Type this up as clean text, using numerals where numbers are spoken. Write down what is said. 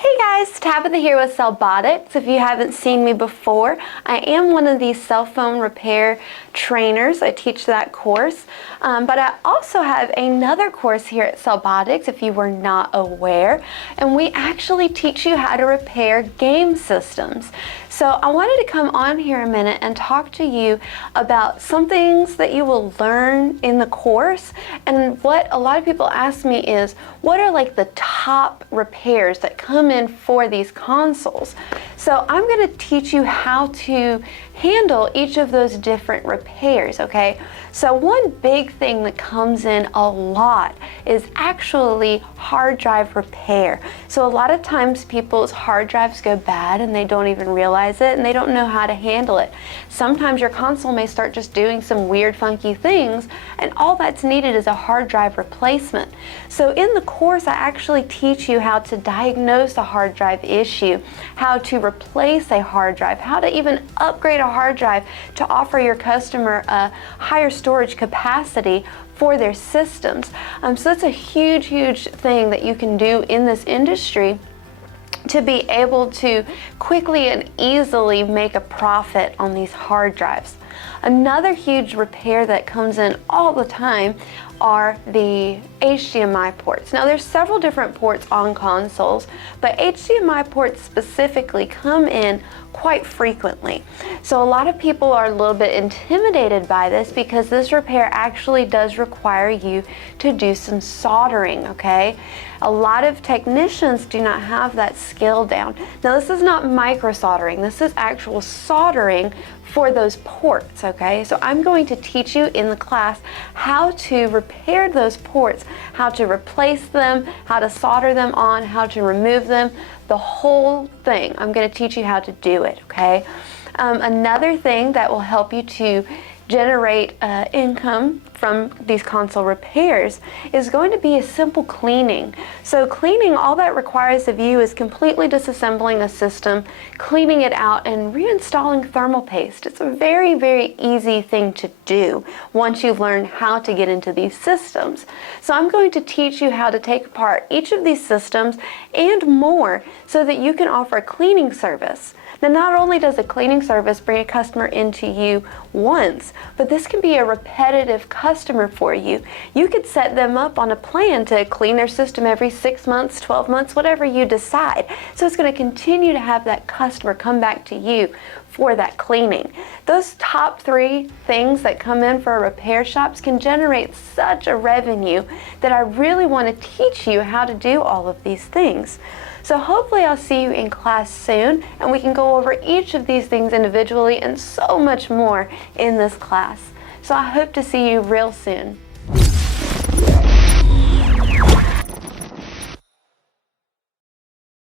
Hey guys, Tabitha here with CellBotics. If you haven't seen me before, I am one of these cell phone repair trainers. I teach that course, but I also have another course here at CellBotics, if you were not aware, and we actually teach you how to repair game systems. So I wanted to come on here a minute and talk to you about some things that you will learn in the course. And what a lot of people ask me is, what are like the top repairs that come in for these consoles? So I'm going to teach you how to handle each of those different repairs, okay? So one big thing that comes in a lot is actually hard drive repair. So a lot of times people's hard drives go bad and they don't even realize it and they don't know how to handle it. Sometimes your console may start just doing some weird funky things and all that's needed is a hard drive replacement. So in the course I actually teach you how to diagnose a hard drive issue, how to replace a hard drive, how to even upgrade a hard drive to offer your customer a higher storage capacity for their systems. So that's a huge thing that you can do in this industry to be able to quickly and easily make a profit on these hard drives. Another huge repair that comes in all the time are the HDMI ports. Now there's several different ports on consoles, but HDMI ports specifically come in quite frequently. So a lot of people are a little bit intimidated by this because this repair actually does require you to do some soldering, okay? A lot of technicians do not have that skill down. Now this is not micro soldering, this is actual soldering for those ports, okay? So I'm going to teach you in the class how to repair those ports, how to replace them, how to solder them on, how to remove them, the whole thing. I'm going to teach you how to do it, okay? Another thing that will help you to generate income from these console repairs is going to be a simple cleaning. So cleaning, all that requires of you is completely disassembling a system, cleaning it out, and reinstalling thermal paste. It's a very easy thing to do once you've learned how to get into these systems. So I'm going to teach you how to take apart each of these systems and more so that you can offer a cleaning service. Now not only does a cleaning service bring a customer into you once, but this can be a repetitive customer for you. You could set them up on a plan to clean their system every 6 months, 12 months, whatever you decide. So it's going to continue to have that customer come back to you for that cleaning. Those top 3 things that come in for repair shops can generate such a revenue that I really want to teach you how to do all of these things. So hopefully I'll see you in class soon and we can go over each of these things individually and so much more in this class. So I hope to see you real soon.